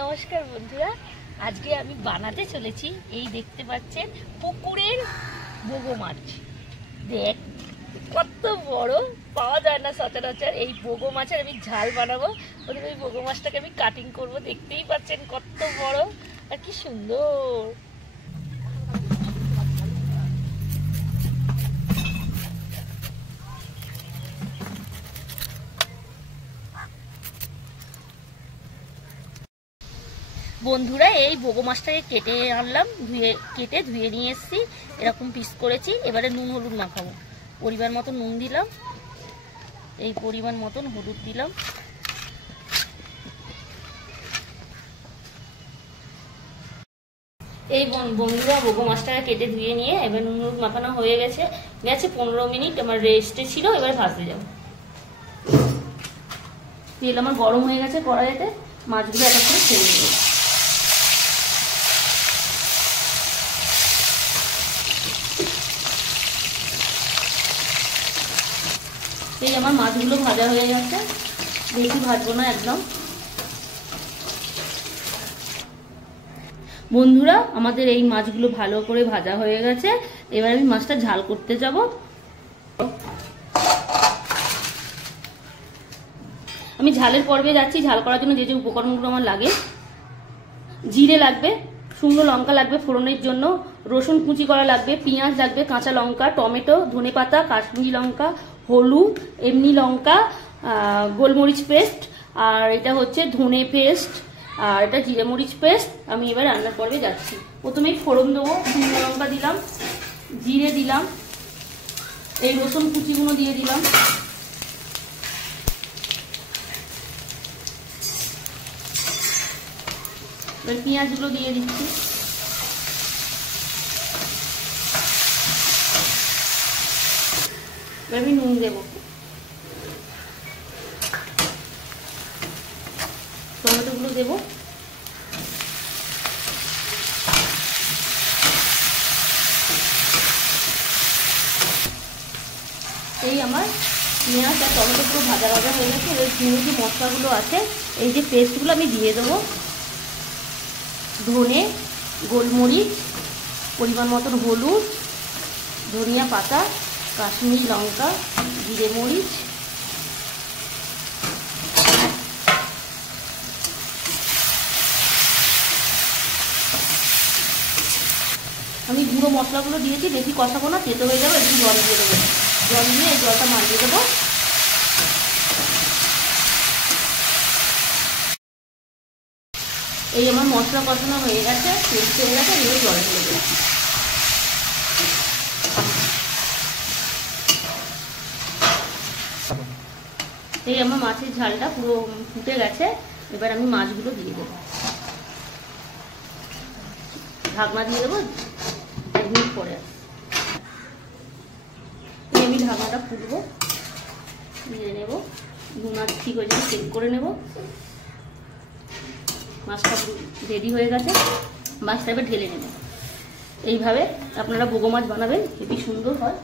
নমস্কার বন্ধুরা, আজকে আমি বানাতে চলেছি এই দেখতে পাচ্ছেন পুকুরের বোগো মাছ। দেখ কত বড়, পাওয়া যায় না সচরাচর। এই বোগো মাছের আমি ঝাল বানাবো। প্রথমে এই বোগো মাছটাকে আমি কাটিং করব। দেখতেই পাচ্ছেন কত বড় আর কি সুন্দর। বন্ধুরা, এই বোগো মাছটাকে কেটে আনলাম, কেটে ধুয়ে নিয়ে এসেছি। এরকম পিস করেছি। এবারে নুন হলুদ মাখাবো। পরিমাণ মতো নুন দিলাম, এই পরিমাণ মতন হলুদ দিলাম, এই বন্ধুরা বোগো মাছটাকে কেটে ধুয়ে নিয়ে এবার নুন হলুদ মাখানো হয়ে গেছে। 15 মিনিট আমার রেস্টে ছিল। এবারে ভাজতে যাবো। তেল আমার গরম হয়ে গেছে কড়াইতে। মাছগুলো এক এক করে ছেড়ে দেবো। এই আমার মাছগুলো ভাজা হয়ে গেছে, বেশি ভাজবো না একদম। বন্ধুরা, আমাদের এই মাছগুলো ভালো করে ভাজা হয়ে গেছে। এবার আমি মাছটা ঝাল করতে যাব। আমি ঝালের পর্বে যাচ্ছি। ঝাল করার জন্য যে যে উপকরণগুলো আমার লাগে: জিরে লাগবে, শুকনো লঙ্কা লাগবে ফোড়নের জন্য, রসুন কুচি করা লাগবে, পেঁয়াজ লাগবে, কাঁচা লঙ্কা, টমেটো, ধনেপাতা, কাশ্মীরি লঙ্কা, হলুদ, এমনি লঙ্কা, গোলমরিচ পেস্ট, আর এটা হচ্ছে ধনে পেস্ট, আর এটা জিরে মরিচ পেস্ট। আমি এবার রান্নার পর্বে যাচ্ছি। প্রথমেই ফোড়ন দেবো। শুকনো লঙ্কা দিলাম, জিরে দিলাম, এই রসুন কুচিগুলো দিয়ে দিলাম, এবার পেঁয়াজগুলো দিয়ে দিচ্ছি, এবার আমি নুন দেবো, টমেটোগুলো দেবো, এই আমার পেঁয়াজ আর টমেটো পুরো ভাজা ভাজা হয়ে গেছে। এবার যে মশলাগুলো আছে, এই যে পেস্টগুলো আমি দিয়ে দেবো। ধনে, গোলমরিচ, পরিমাণ মতন হলুদ, ধনিয়া পাতা, কাশ্মীরি লঙ্কা, জিরে মরিচ, আমি গুঁড়ো মশলাগুলো দিয়েছি। বেশি কষাবো না, তেতো হয়ে যাবে। একটু জল দিয়ে দেবো। জল দিয়ে এই জলটা মারিয়ে দেবো। এই আমার মশলা কষানো হয়ে গেছে, তেল হয়ে গেছে। এবার জল দিয়ে দেবো। এই আমার মাছের ঝালটা পুরো ফুটে গেছে। এবার আমি মাছগুলো দিয়ে দেবো। ঢাকনা দিয়ে দেবো। 1 মিনিট পরে আমি ঢাকনাটা ফুটবো, দিয়ে নেবো। মাছ ঠিক হয়ে যাবে, চেক করে নেব। মাছটা রেডি হয়ে গেছে। মাছটা এবার ঢেলে নেব। এইভাবে আপনারা বোগো মাছ বানাবেন, হেবি সুন্দর হয়।